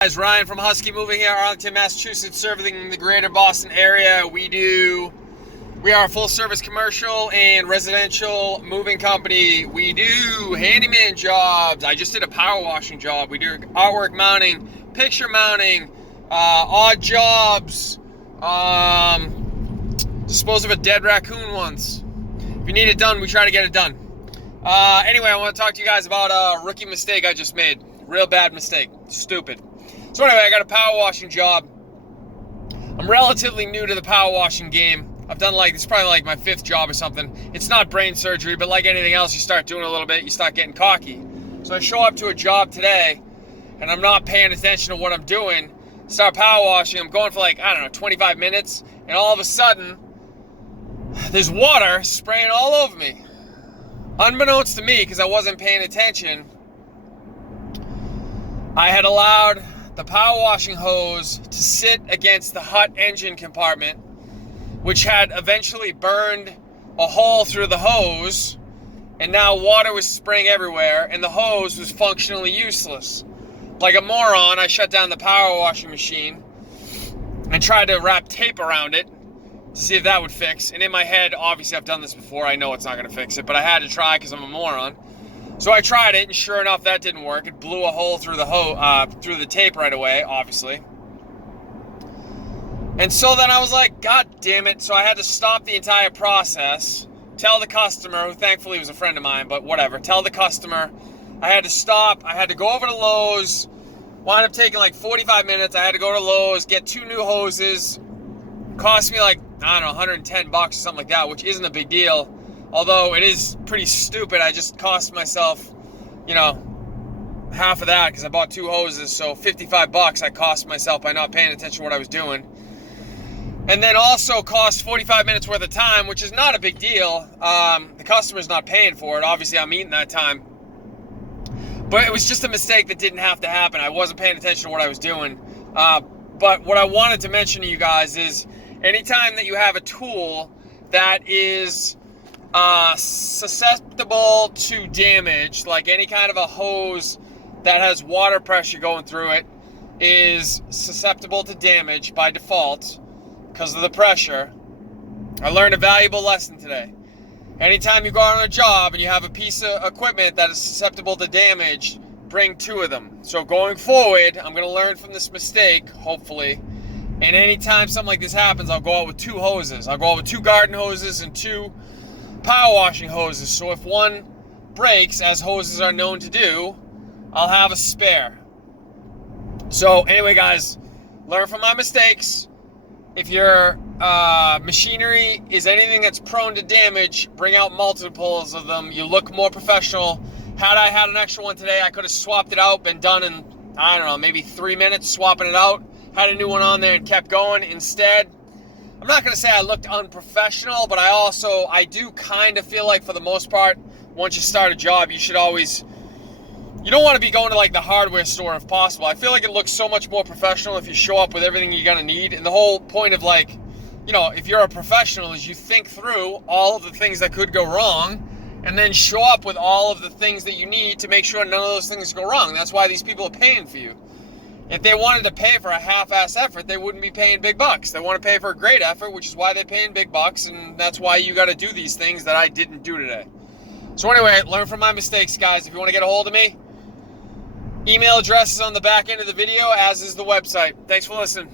Guys, Ryan from Husky Moving here, Arlington, Massachusetts, serving the greater Boston area. We are a full-service commercial and residential moving company. We do handyman jobs. I just did a power washing job. We do artwork mounting, picture mounting, odd jobs. Dispose of a dead raccoon once. If you need it done, we try to get it done. Anyway, I want to talk to you guys about a rookie mistake I just made. Real bad mistake. Stupid. So anyway, I got a power washing job. I'm relatively new to the power washing game. I've done this is probably my 5th job or something. It's not brain surgery, but like anything else, you start doing a little bit, you start getting cocky. So I show up to a job today, and I'm not paying attention to what I'm doing. Start power washing. I'm going for 25 minutes, and all of a sudden, there's water spraying all over me. Unbeknownst to me, because I wasn't paying attention, I had allowed the power washing hose to sit against the hot engine compartment, which had eventually burned a hole through the hose, and now water was spraying everywhere, and the hose was functionally useless. Like a moron, I shut down the power washing machine and tried to wrap tape around it to see if that would fix. And in my head, obviously I've done this before, I know it's not going to fix it, but I had to try because I'm a moron. So I tried it, and sure enough, that didn't work. It blew a hole through the tape right away, obviously. And so then I was like, God damn it. So I had to stop the entire process, tell the customer, who thankfully was a friend of mine, but whatever, tell the customer. I had to stop. I had to go over to Lowe's. Wound up taking 45 minutes. I had to go to Lowe's, get 2 new hoses. Cost me $110 or something like that, which isn't a big deal. Although it is pretty stupid. I just cost myself, half of that because I bought 2 hoses. So $55 I cost myself by not paying attention to what I was doing. And then also cost 45 minutes worth of time, which is not a big deal. The customer's not paying for it. Obviously, I'm eating that time. But it was just a mistake that didn't have to happen. I wasn't paying attention to what I was doing. But what I wanted to mention to you guys is anytime that you have a tool that is susceptible to damage, like any kind of a hose that has water pressure going through it is susceptible to damage by default because of the pressure. I learned a valuable lesson today. Anytime you go out on a job and you have a piece of equipment that is susceptible to damage, bring 2 of them. So going forward, I'm going to learn from this mistake, hopefully. And anytime something like this happens, I'll go out with 2 hoses. I'll go out with 2 garden hoses and 2 power washing hoses. So if one breaks, as hoses are known to do, I'll have a spare. So anyway, guys, learn from my mistakes. If your machinery is anything that's prone to damage, bring out multiples of them. You look more professional. Had I had an extra one today, I could have swapped it out, been done in, maybe 3 minutes swapping it out. Had a new one on there and kept going. Instead, I'm not going to say I looked unprofessional, but I do kind of feel like for the most part, once you start a job, you don't want to be going to the hardware store if possible. I feel like it looks so much more professional if you show up with everything you're going to need. And the whole point of if you're a professional is you think through all of the things that could go wrong and then show up with all of the things that you need to make sure none of those things go wrong. That's why these people are paying for you. If they wanted to pay for a half-ass effort, they wouldn't be paying big bucks. They want to pay for a great effort, which is why they're paying big bucks, and that's why you got to do these things that I didn't do today. So anyway, learn from my mistakes, guys. If you want to get a hold of me, email address is on the back end of the video, as is the website. Thanks for listening.